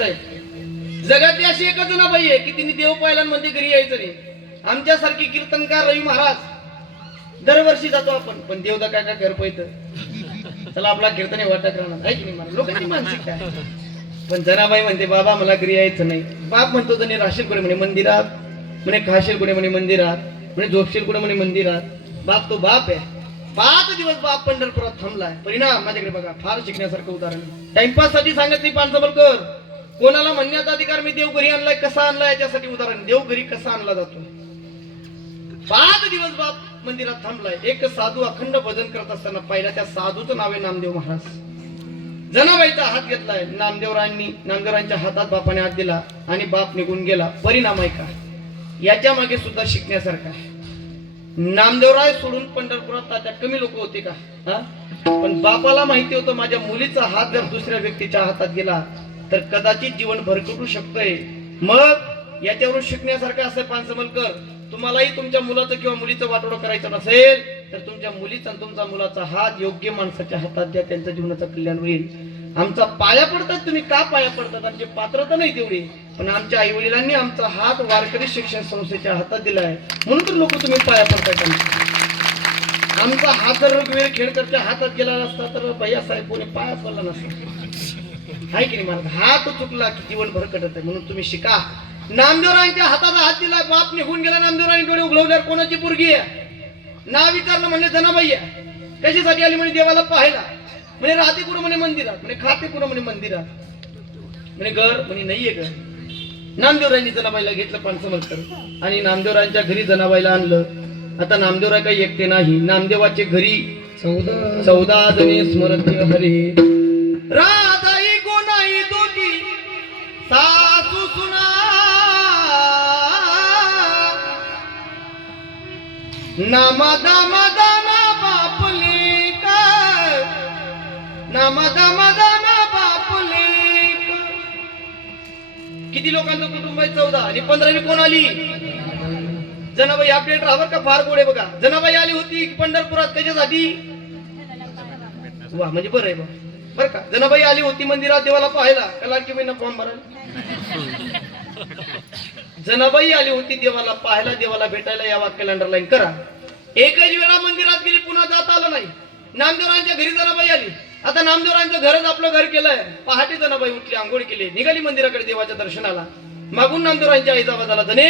साहेब जगातली अशी एकच जनाबाई आहे की तिने देव पाहिला म्हणजे घरी यायचं नाही. आमच्यासारखी कीर्तनकार रवी महाराज दरवर्षी जातो आपण, पण देवदा काय काय घर पैत चला आपला कीर्तन वाटत राहणार आहे की नाही. मला लोकांची मानसिकता आहे. पण जनाबाई म्हणते बाबा मला घरी यायचं नाही. बाप म्हणतो जणी राशील कुठे म्हणे मंदिरात, म्हणे खाशील कुठे म्हणे मंदिरात, म्हणे झोपशील कुठे म्हणे मंदिरात. बाप तो बाप आहे. 5 दिवस बाप पंढरपुरात थांबलाय. परिणाम माझ्याकडे बघा, फार शिकण्यासारखं उदाहरण. टाइमपास साठी सांगत नाही पानसबलकर, कोणाला म्हणण्याचा अधिकार मी देव घरी आणलाय कसा आणलाय याच्यासाठी उदाहरण. देव घरी कसा आणला जातो. 5 दिवस बाप मंदिरात थांबलाय. एक साधू अखंड भजन करत असताना पाहिला. त्या साधूचं नाव आहे नामदेव महाराज. जनाबाईचा हात घेतलाय नामदेवरांच्या हातात बापाने हात दिला आणि बाप निघून गेला. परिणाम आहे का याच्या मागे सुद्धा शिकण्यासारखा आहे. नामदेवराय सोडून पंढरपुरात तात्या कमी लोक होते का? पण बापाला माहिती होतं माझ्या मुलीचा हात जर दुसऱ्या व्यक्तीच्या हातात गेला तर कदाचित जीवन भरकटू शकतंय. मग याच्यावरून शिकण्यासारखं असं पानसमलकर, तुम्हालाही तुमच्या मुलाचं किंवा मुलीचं वाटोळं करायचं नसेल तर तुमच्या मुलीचा आणि तुमचा मुलाचा हात योग्य माणसाच्या हातात द्या. त्यांच्या जीवनाचं कल्याण होईल. आमचा पाया पडतात. तुम्ही का पाया पडतात? आमची पात्रता नाही तेवढी, पण आमच्या आई वडिलांनी आमचा हात वारकरी शिक्षण संस्थेच्या हातात दिलाय म्हणून तर लोक तुम्ही पाया पडताय. आमचा हात जर वेळ खेळकरच्या हातात गेला नसता तर भैया साहेब कोणी पाया पडला नसता. आहे की नाही? मला हात चुकला की जीवन भरकटत आहे. म्हणून तुम्ही शिका. नामदेवरांच्या हाताचा हात दिला, बाप निघून गेला. नामदेवरांनी डोळे उघडवल्यावर कोणाची पोरगी आहे? नाव विचारलं म्हणजे जनाबाई आहे. कशासाठी आली म्हणे देवाला पाहायला. म्हणे राहते कुठं म्हणे मंदिरात. म्हणे खाते कुठं म्हणे मंदिरात. म्हणे घर म्हणे नाहीये घर. नामदेवरायांनी जनाबाईला घेतलं पानसमलकर आणि नामदेवरायांच्या घरी जनाबाईला आणलं. आता नामदेवराय काही एकटे नाही. नामदेवाचे घरी 14 जणी स्मरती हरी. राधाई गोनाई दोघी सासू सुना, नामा दामा दाना बापले का, नामा दामा दाना बापले. किती लोकांचं कुटुंब आहे? 14. आणि 15वी कोण आली? जनाबाई. अपडेट राहावर का फार गोडे बघा. जनाबाई आली होती पंढरपुरात कशासाठी? वा म्हणजे बरं आहे बरं का. जनाबाई आली होती मंदिरात देवाला पाहायला का लाडकी बहिणीला फॉर्म भरायला? जनाबाई आली होती देवाला पाहायला, देवाला भेटायला. या वाक्याला अंडरलाईन करा. एकच वेळा मंदिरात गेली, पुन्हा जात आलं नाही. नामदेवरांच्या घरी जनाबाई आली. आता नामदेवरांचं घरच आपलं घर केलंय. पहाटे जनाबाई उठली, आंघोळ केली, निघाली मंदिराकडे देवाच्या दर्शनाला. मागून नामदेवरांच्या आईचा आवाज आला, जने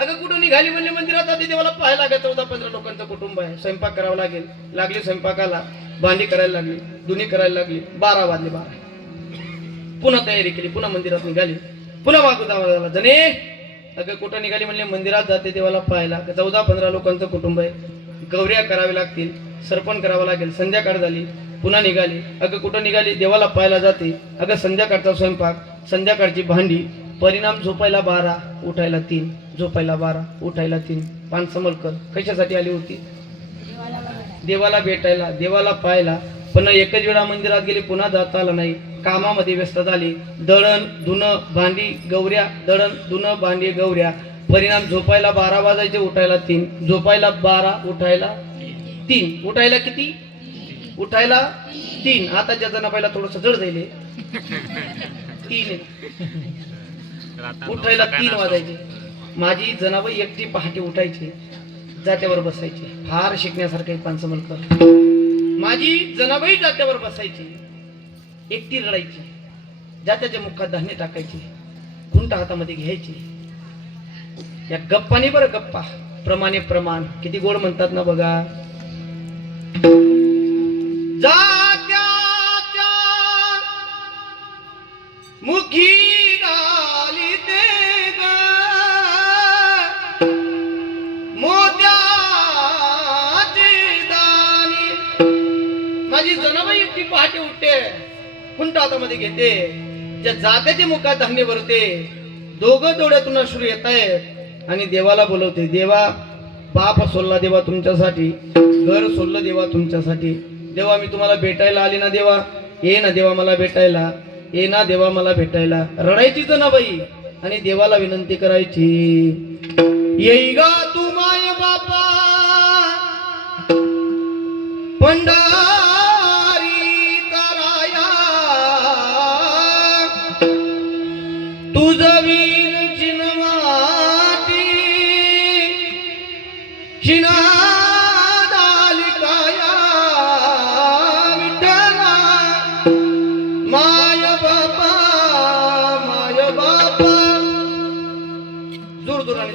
अगं कुठं निघाली? म्हणले मंदिरात आधी देवाला पाहायला. 14-15 लोकांचं कुटुंब आहे. स्वयंपाक करावा लागेल. लागली स्वयंपाकाला, भांडी करायला लागली, धुणी करायला लागली. 12 वाजले. 12 पुन्हा तयारी केली, पुन्हा मंदिरात निघाली. पुन्हा मागून आवाज आला, जने अगं कुठं निघाली? म्हणले मंदिरात जाते देवाला पाहायला. 14-15 लोकांचं कुटुंब आहे. गौऱ्या करावे लागतील, सरपण करावं लागेल. संध्याकाळ झाली, पुन्हा निघाली. अगं कुठं निघाली? देवाला पाहायला जाते. अगं संध्याकाळचा स्वयंपाक, संध्याकाळची भांडी. परिणाम झोपायला 12, उठायला 3. झोपायला 12, उठायला 3. पानसमलकर कशासाठी आली होती? देवाला भेटायला, देवाला पाहायला. पण एकच वेळा मंदिरात गेली, पुन्हा जाता आलं नाही. कामामध्ये व्यस्त झाली. दळण धुणं भांडी गौऱ्या, दळण धुणं भांडी गौऱ्या. परिणाम झोपायला 12 वाजायचे, उठायला 3. झोपायला 12, उठायला 3. उठायला किती? उठायला 3. आताच्या जनाबाईला थोडस जड जाईल. 3 उठायला 3 वाजायचे. माझी जनाबाई एकटी पहाटे उठायची, जात्यावर बसायची. फार शिकण्यासारखं पानसमलकर. माझी जनाबाई जात्यावर बसायची, एकटी रडायची. जात्याच्या मुखात धान्य टाकायची, खुंट हातामध्ये घ्यायची. या गप्पाने बरं गप्पा, प्रमाणे प्रमाण. किती गोड म्हणतात ना बघा. जात्याच्या मुखी घाली ते ग मोत्याची दाणी. माझी जनाबाई एकटी पहाटे उठते, खुंट हातामध्ये घेते, ज्या जात्याच्या मुखात धान्य भरते. दोघं डोळ्यातून अश्रू येत आहेत आणि देवाला बोलवते. देवा, बाप सोडला देवा तुमच्यासाठी, घर सोडलं देवा तुमच्यासाठी. देवा मी तुम्हाला भेटायला आली ना देवा, ये ना देवा मला भेटायला, ये ना देवा मला भेटायला. रडायची जनाबाई आणि देवाला विनंती करायची, येई गा तू माय बापा पंढरी कराया, तुझं वीर चिनवाटी शिनादाली काया विठ्ठला माय बापा जोर जोराने